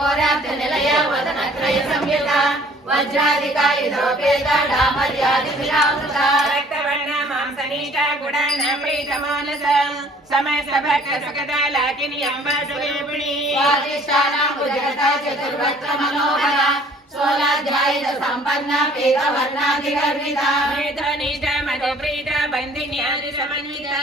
वदनत्रय संयुता वज्राधिकायुधोपेता डामर्यादिभिरावृता रक्तवर्णा मांसनीता गुणान् प्रीतमानस समस्त भक्त सुखदा लाकिनी अम्बा सुरेपिणी स्वादिष्टानां उदगता चतुर्वक्त्र मनोहरा सोलाध्यायित संपन्ना वेदवर्णाधिगर्विता मेधनिष्ठा मधुप्रीता बन्दिन्यादि समन्विता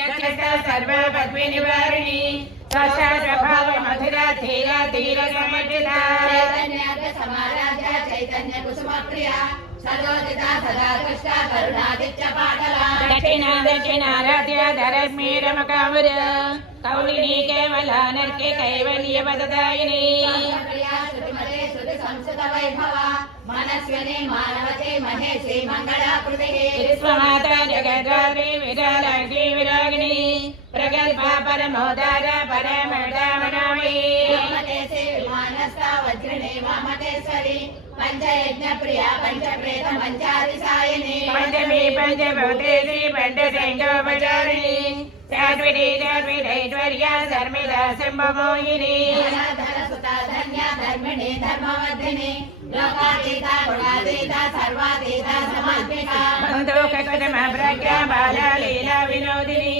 यक्षस्ता सर्वा पद्मी निवारिणी सचा स्वभाव मधुरा धीरा धीर समर्पिता चैतन्याद्य समाराध्या चैतन्य कुसुम प्रिया सदोदिता सदा कृष्णा करुणादित्य पाटला दक्षिणा दक्षिणाराध्या धरस्मीरमकामुर कौलिनी केवला नर्के कैवल्य वददायिनी प्रिया श्रुतिमते श्रुति संस्कृत वैभवा मनस्विनी मानवते महेशी मंगलाकृते विश्वमाता जगद्धात्री विशालाक्षी विरागिणी प्रगल्भा परमोदारा परमदामनामयी वामकेशी विमानस्था वज्रिणी वामकेश्वरी पंचयज्ञ प्रिया पंचप्रेत पंचादिसायिनी पंचमी पंचभूतेशी पंचसिंहोपचारिणी शाश्वती शाश्वतैश्वर्या धर्मिदा शम्भुमोहिनी धनसुता धन्या धर्मिणी धर्मवर्धिनी लोकातीता गुणातीता सर्वातीता समर्पिता बन्धुककृतमा प्रज्ञा बाला लीला विनोदिनी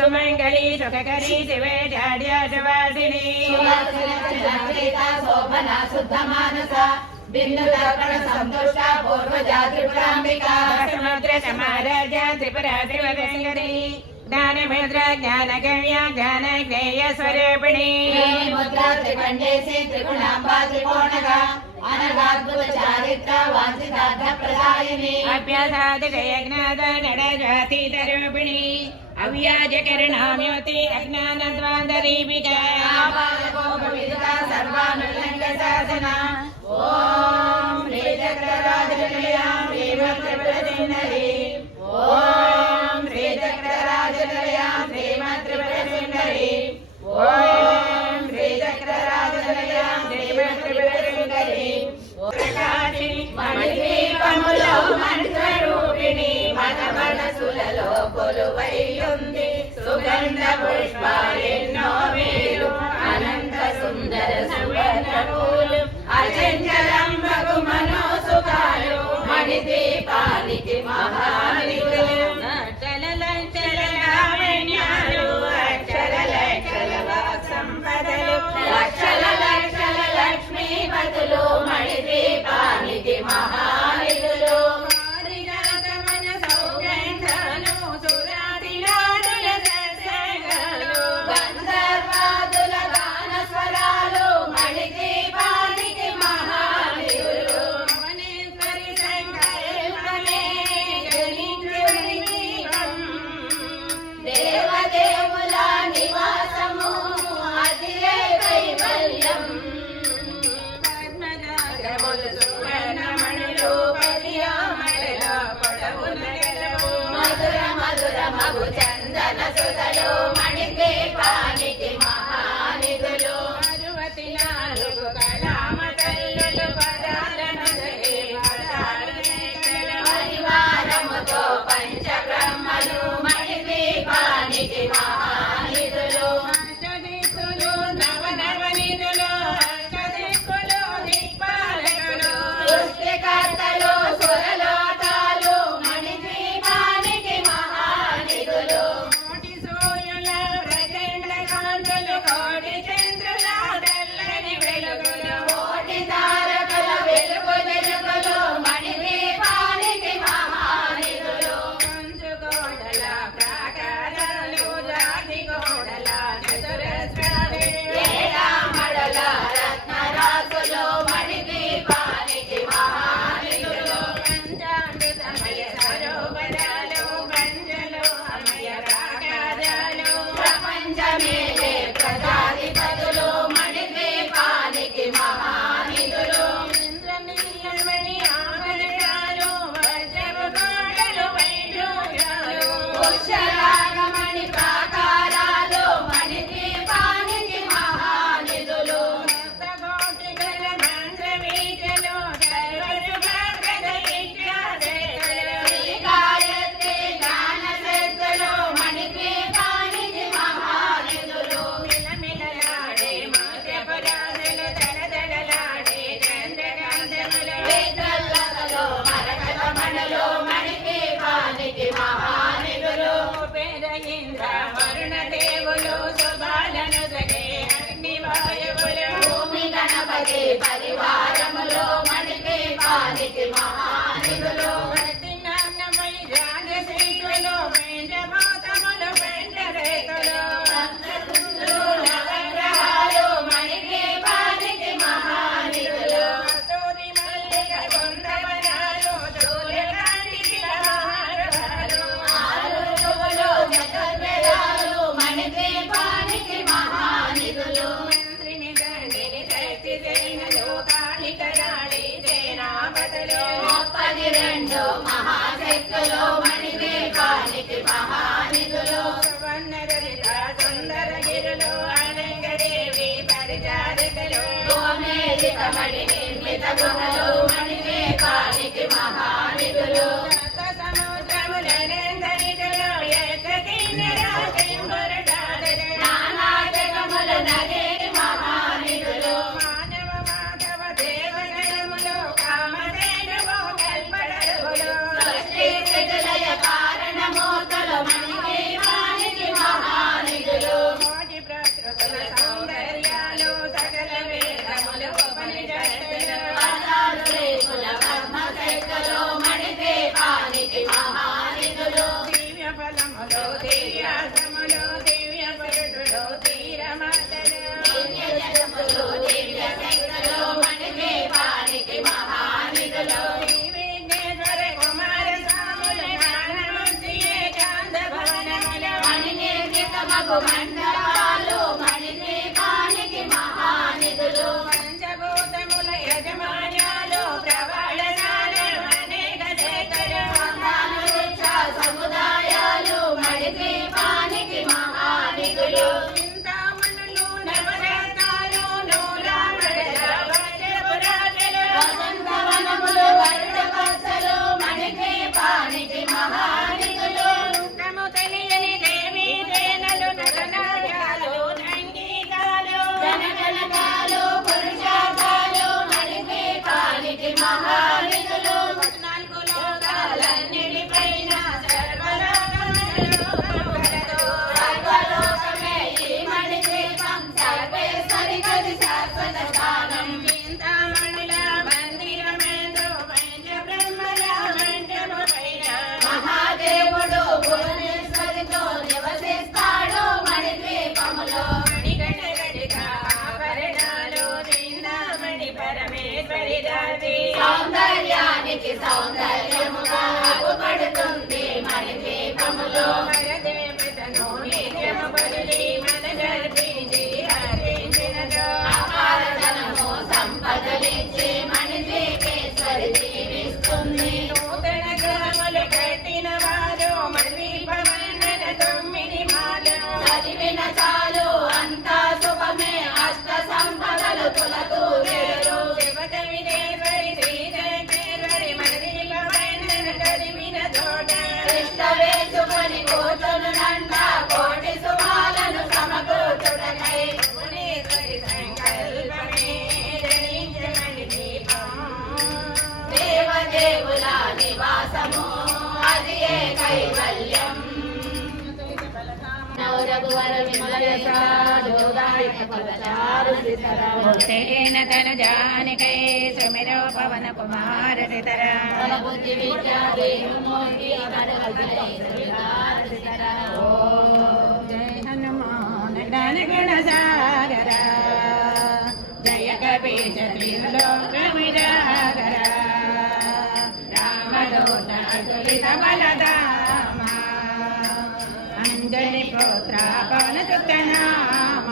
सुमंगली सुखकरी शिवे जाड्या सुवासिनी सुवासिनी शोभना शुद्ध मानसा बिंदु दर्पण संतुष्टा पूर्वजा त्रिपुरांबिका समुद्र समाराध्या त्रिपुरा त्रिवदंगरी ज्ञान मुद्रा ज्ञान गव्या ज्ञान ज्ञेय स्वरूपिणी मुद्रा त्रिकंडेसी त्रिगुणांबा त्रिकोणगा अनगाद्भुत चारित्रा वांछितार्थ प्रदायिनी अभ्यासाद जयज्ञाद नडजातीत रूपिणी अव्याज करुणाम्योति अज्ञानद्वान्दरीपिका आबालकोपविदिता सर्वानुल्लङ्घ्य शासना ओम श्रीचक्रराजनिलयां श्रीमत्त्रिपुरसुन्दरी ओम श्रीचक्रराजनिलयां श्रीमत्त्रिपुरसुन्दरी ओम श्रीचक्रराजनिलयां श्रीमत्त्रिपुरसुन्दरी प्रकाशि मणिदीपमुलो मन्त्ररूपिणी मनमनसुలలో కొలువైయుంది సుగంధ పుష్పాలెన్నో వేలు అనంత సుందర సువర్ణపూలు అచంచలంబగు మనోసుఖాలు మణిదీపానికి మహానిధులు చల లావణ్యాలు అక్షర లక్షల సంపదలు లక్షల లక్షల లక్ష్మీపతులు మణిదీపానికి మహానిధులు ద్రౌపది పరివారములో మణికి పానికి మహానిధులు నవగ్రహాలు మణికి పానికి మహానిధులు ఆరు ఋతువులు చతుర్వేదాలు మణికి పానికి మహానిధులు ముప్పది రెండు మహాశక్తులు మణిదీపానికి మహానిధులు గోమేధిక మణి నిర్మిత గృహలు మణిదీపానికి మహానిధులు నానా జగముల నది మహానిధులు సృష్టి స్థితిలయ కారణమూర్తులు మణిదీపానికి మహానిధులు పదాలు రేకుల పద్మశేఖలు మణిదీపానికి మహానిధులు దివ్య జగములు దివ్య శక్తులు మణిదీపానికి మహానిధులు మణినిర్మిత మగు మండపాలు మణిదీపానికి మహానిధులు సంతానవృక్ష సముదాయాలు మణిదీపానికి మహానిధులు వసంతవనములు వరుణ పచ్చలు మణిదీపానికి మహానిధులు జనగణకాలు పురుషార్థాలు మణిదీపానికి మహానిధులు సర్వలోకమే ఈ మణిదీపం సర్వేశ్వరి గది శాశ్వత స్థానం మహాదేవుడు భువనేశ్వరితో నివసిస్తాడు మణిద్వీపములో సౌందర్యానికి సౌందర్యముగా అగుపడుతుంది మణిద్వీపములో అపారధనము సంపదలిచ్చి మణిద్వీపేశ్వరి జీవిస్తుంది చదివిన చాలు అంతా శుభమే అష్ట సంపదలు తులతూగేరు కృష్ణ వేసుకొని కూతును నంద కోటి శుభాలను సమకూర్చుటకై దేవదేవుల నివాసము అది ఏ కైవల్యం రఘువర తేన తను జానికై సుమిరో పవన కుమార సితరా బుద్ధి విద్యా దేహమోగి జయ హనుమాన్ జ్ఞాన గుణ సాగర జయ కపీశ త్రిలోక విజాగర రామదూత అతులిత బలదామ అంజలి పుత్ర పవన సుతనామ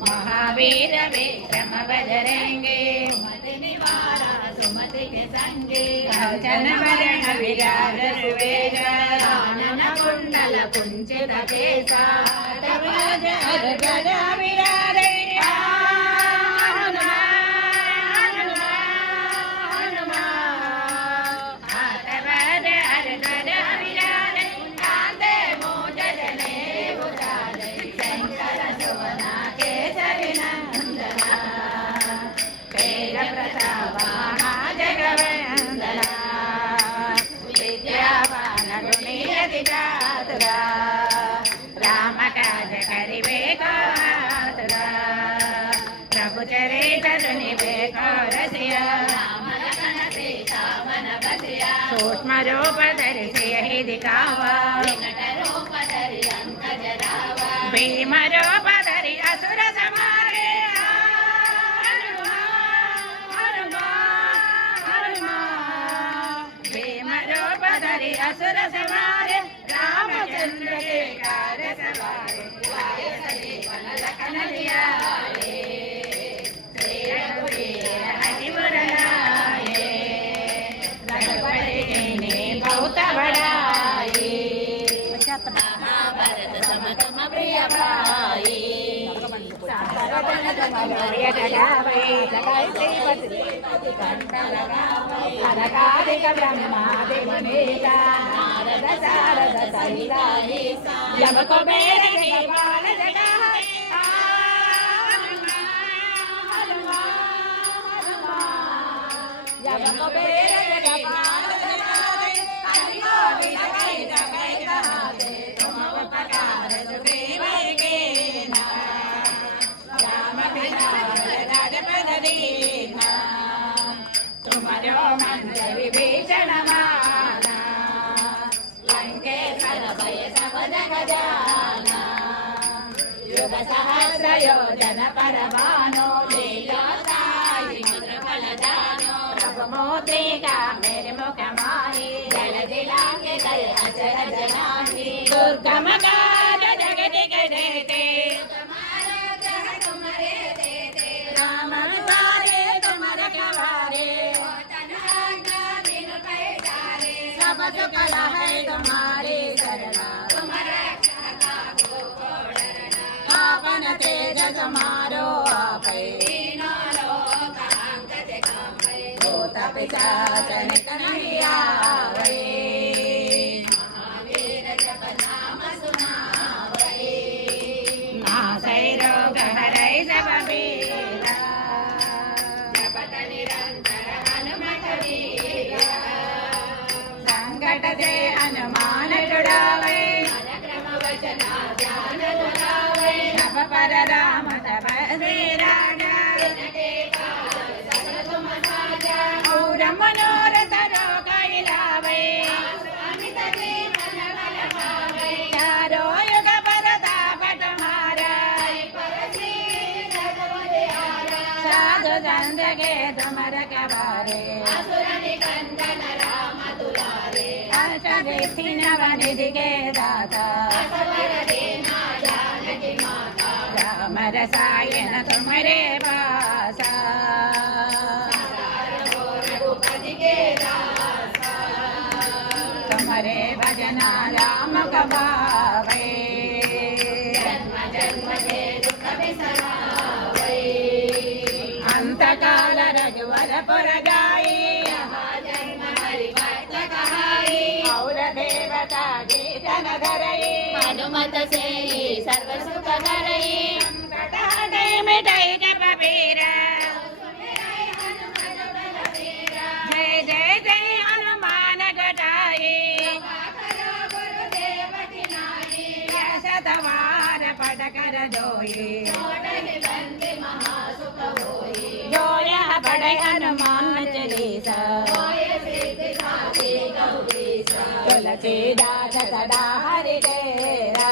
महावीर विक्रम बजरंगे मति निवार सुमति के संगे अर्चन वरण विराज सुवेश कानन कुंडल कुंचित केसा तवाज अर्गजा विराज राम काज करिवे कातरा चरित सुनि देखो रसिया सूक्ष्म रूप धरि यही दिखावा भीम रूप धरि असुर समारे भीम रूप धरि असुर समारे रामचंद्र के कार्य सवारे लखन लिया श्री रघुवीर हरिवर लाए रघुपति ने बहुत बड़ाई महाभारत सम तुम प्रिय भाई ब्रह्मादि मुनीता नारद सारद सहिता यम कुबेर जयपाल जगा यम कुबेर जयपाल तुम उपकार सुग्रीव के राम पिता राजपद दीना तुम्हारो मंत्र विभीषण माना लंकेश्वर भय सब जग जाना युग सहस्र योजन पर भानो लीला साई मधुर फल दानो प्रभु मोती का मेरे मुख माही जल दिला के गए अचरज नाही दुर्गम काज जगत के देते राम सारे तुमर कवारे सब सुख है तुम्हारी शरणा आपन तेज समारो आपै भूत पिशाच नित नहीं आवै नासै रोग हरै सब पीरा जपत निरंतर हनुमत वीरा संकट से हनुमान छुड़ावे जप पर राम तपस्वी राजा और मनोरथ जो कैलावे चारों युग प्रताप तुम्हारा साधु संत के तुम रखवारे अष्टसिद्धि नवनिधि के दाता राम रसायन तुम्हारे पासा तुम्हारे भजना राम कबावे अंत काल रघुवर पुर जाई और देवता गीत न धरई हनुमत से सर्व सुख करई मिटाई जप पीरा जय जय जय हनुमान घटाई शतवार पट कर जोई जो यह पढ़े हनुमान चालीसा तुलसीदास सदा हरि तेरा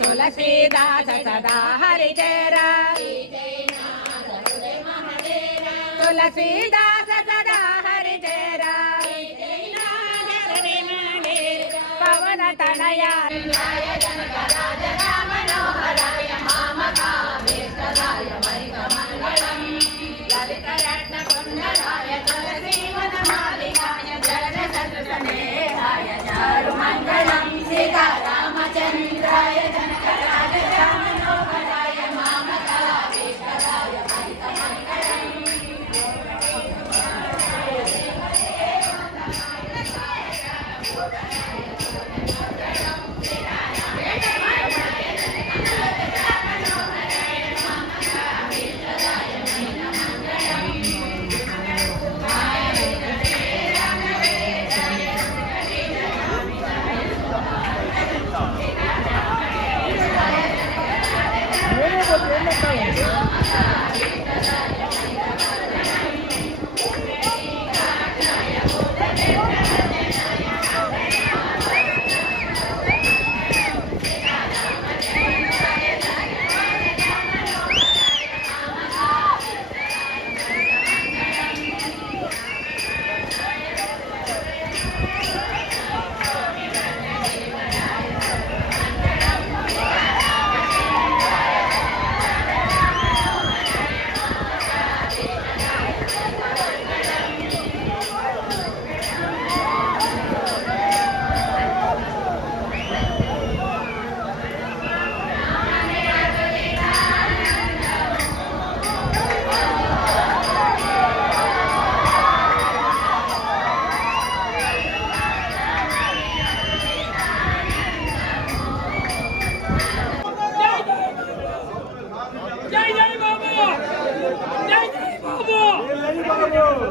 तुलसीदास सदा हरि तेरा तुलसीदास सदा हरि तेरा पवन तनया राम मनोहराय मामकाभीष्टदाय मैकमङ्गलम् ललितरत्नकुण्डलाय तुलसीवनमालिकाय जगदशरथनेहाय चारुमङ्गलम् सीतारामचन्द्राय जनकराजाय मनोहराय मामकाभीष्टदाय मैकमङ्गलम्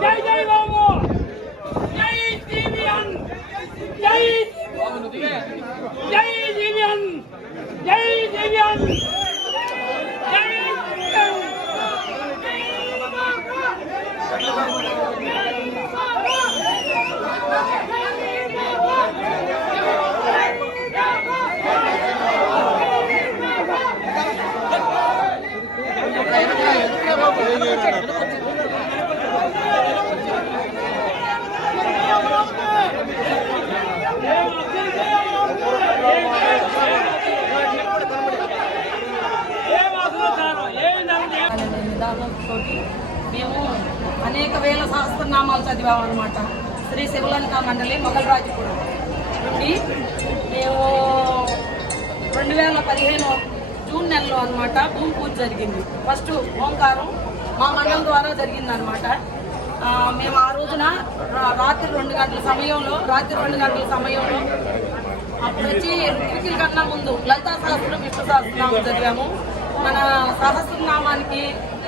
జై జై బాబు జై జీవియన్ జై జై జీవియన్ జై జీవియన్ జై విధానంతో మేము అనేక వేల సహస్రనామాలు చదివామన్నమాట. శ్రీ శివలంక మండలి మొగల్రాజుపురం నుండి మేము 2015 జూన్ నెలలో అనమాట భూమి పూజ జరిగింది. ఫస్ట్ ఓంకారం మా మండలం ద్వారా జరిగిందనమాట. మేము ఆ రోజున రాత్రి 2 గంటల సమయంలో అప్పుడు వచ్చి ఋత్వికుల కన్నా ముందు లలితా సహస్రం విష్ణు సహస్రనామం చదివాము. మన సహస్రనామానికి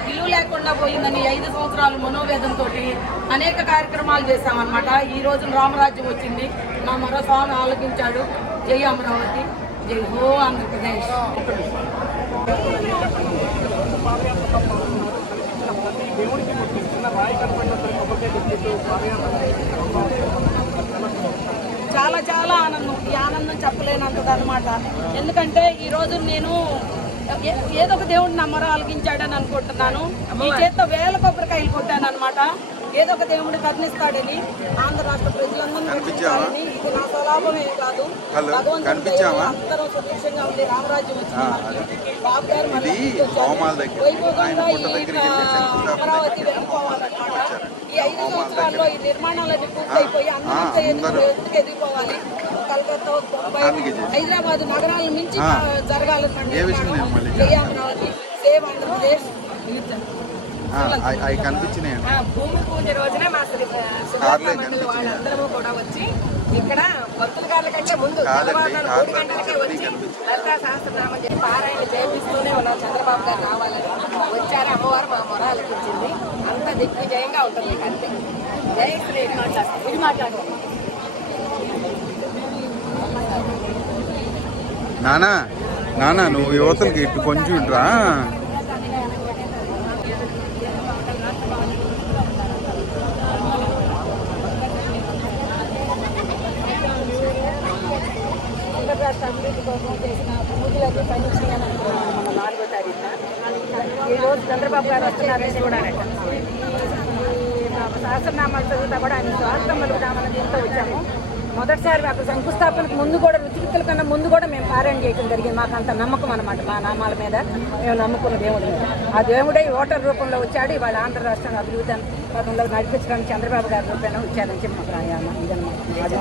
విలువ లేకుండా పోయిందని 5 సంవత్సరాలు మనోవేదంతో అనేక కార్యక్రమాలు చేశామన్నమాట. ఈ రోజు రామరాజ్యం వచ్చింది. మా మరో స్వామి ఆలోచించాడు. జై అమరావతి, జై హో ఆంధ్రప్రదేశ్. చాలా చాలా ఆనందం. ఈ ఆనందం చెప్పలేనంతదన్నమాట. ఎందుకంటే ఈరోజు నేను ఏదో ఒక దేవుడిని నమ్మరు ఆలకించాడని అనుకుంటున్నాను. ఈ చేత్తో వేల కొబ్బరికాయలు కొట్టాను అనమాట. ఏదో ఒక దేవుడు కరుణిస్తాడని, ఆంధ్ర రాష్ట్ర ప్రజలందరినీ రక్షించాలని. ఇది నా స్వలాభమే కాదు, భగవంతుడు అందరూ సుభిక్షంగా ఉండి రామరాజ్యం వచ్చింది. బాబు గారు వైభోగంగా అమరావతి వెళ్ళిపోవాలన్నమాట. ఈ 5 సంవత్సరాల్లో ఈ నిర్మాణాలన్నీ పూర్తయిపోయి అందరూ ఎందుకు ఎదిగిపోవాలి. కలకత్తా, బొంబాయి, హైదరాబాద్ నగరాల మించి జరగాలన్నమాట. జై అమరావతి, సేవ్ ఆంధ్రప్రదేశ్. భూమి పూజ రోజున మా మండలి వాళ్ళందరూ కూడా వచ్చి ఇక్కడ భక్తుల గారి కంటే ముందు 3 గంటలకే వచ్చి లలితా సహస్రనామం చెప్పి పారాయణ చేపిస్తూనే ఉన్నాం. చంద్రబాబు గారు రావాలని వచ్చారు. అమ్మవారు మా మొర ఆలకించింది. అంత దిగ్విజయంగా ఉంటుంది. అంతే. జై శ్రీ ఇది మాట్లాడుతుంది. నానా నువ్వు యువతలకి ఇటు కొంచెం ఇటురా. అభివృద్ధి కోసం చేసిన పూజలకి పనిచేయాలనుకున్నాను. మన 4వ తారీఖున ఈరోజు చంద్రబాబు గారు వస్తున్నారని కూడా సహస్రనామాలు చదువుతా కూడా ఆయన స్వార్థం వెలుగుదామని దీంతో వచ్చాము. మొదటిసారి అక్కడ శంకుస్థాపనకు ముందు కూడా ఋత్వికుల కన్నా ముందు కూడా మేము పారాయణ చేయడం జరిగింది. మాకు అంత నమ్మకం అనమాట మా నామాల మీద, మేము నమ్ముకున్న దేవుడి మీద. ఆ దేవుడే ఓటర్ రూపంలో వచ్చాడు. ఇవాళ ఆంధ్ర రాష్ట్రం అభివృద్ధి పథంలో నడిపించడానికి చంద్రబాబు గారి రూపంలో వచ్చారని చెప్పి మాకు ఇదన్నమాట.